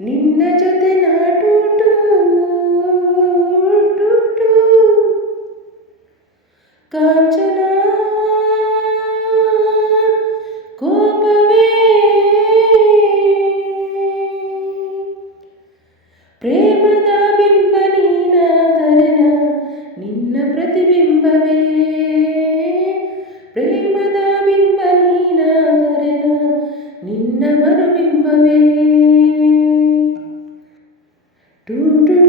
ನಿನ್ನ ಜೊತೆ ನಾಟು ಕಾಂಚ Do, do.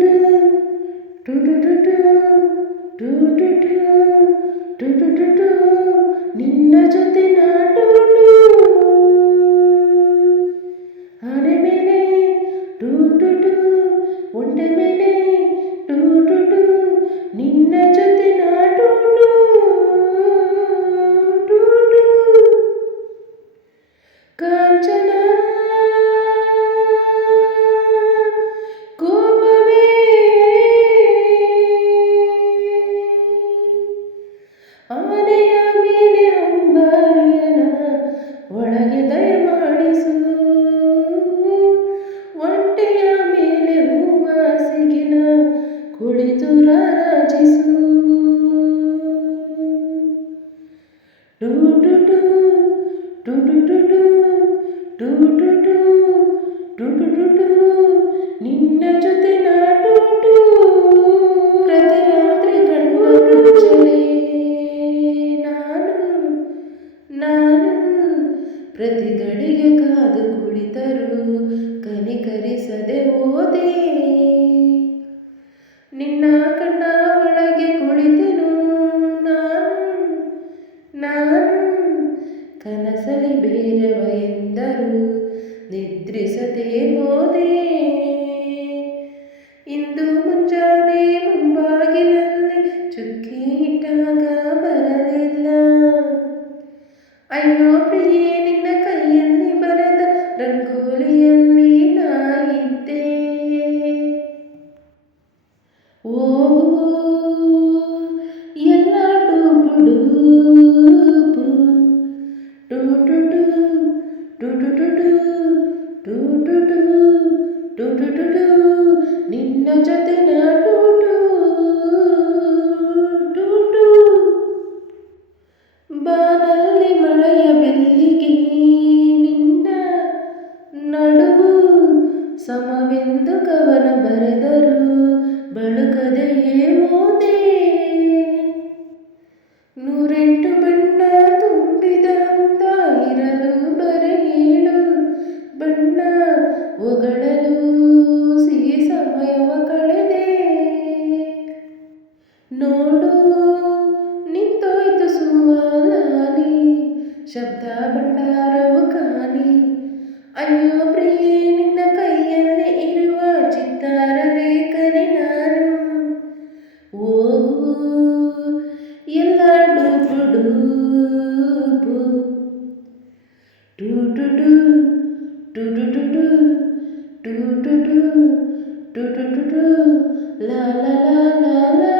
ರಾಜಿಸು ಟು ಟು ಟು ಟು ಟು ಟು ಟು ಟು ಟು ನಿನ್ನ ಜೊತೆ ನಾಟು ಟು ಪ್ರತಿ ರಾತ್ರಿ ಕಣ್ಣು ಮುಚ್ಚಲೇ ನಾನು ನಾನು ಪ್ರತಿ ಗಳಿಗೆ ಕಾದು ಕುಳಿತರು ಕನಿಕರಿಸದೆ ಹೋದೆ ನಿನ್ನ ಕಣ್ಣ ಒಳಗೆ ಕುಳಿತೆನು ನಾನು ನಾನು ಕನಸಲಿ ಬೇರೆವ ಎಂದರು ನಿದ್ರಿಸದೆ ಹೋದೆ. O ಶಬ್ದ ಭಂಡಾರವು ಖಾಲಿ ಅಯ್ಯೋ ಪ್ರಿಯೆ ನಿನ್ನ ಕೈಯಲ್ಲಿ ಇರುವ ಚಿತ್ತಾರ ಲೇಖನಿ ನಾನು ಹೋಗು ಎಲ್ಲ ಡೂಪು ಡೂಪು ಟು ಟು ಟು ಟು ಟು ಟು ಟು ಟು ಟು ಟು ಟು ಟು ಟು ಲಾ ಲಾ ಲಾ ಲಾ ಲಾ ಲಾ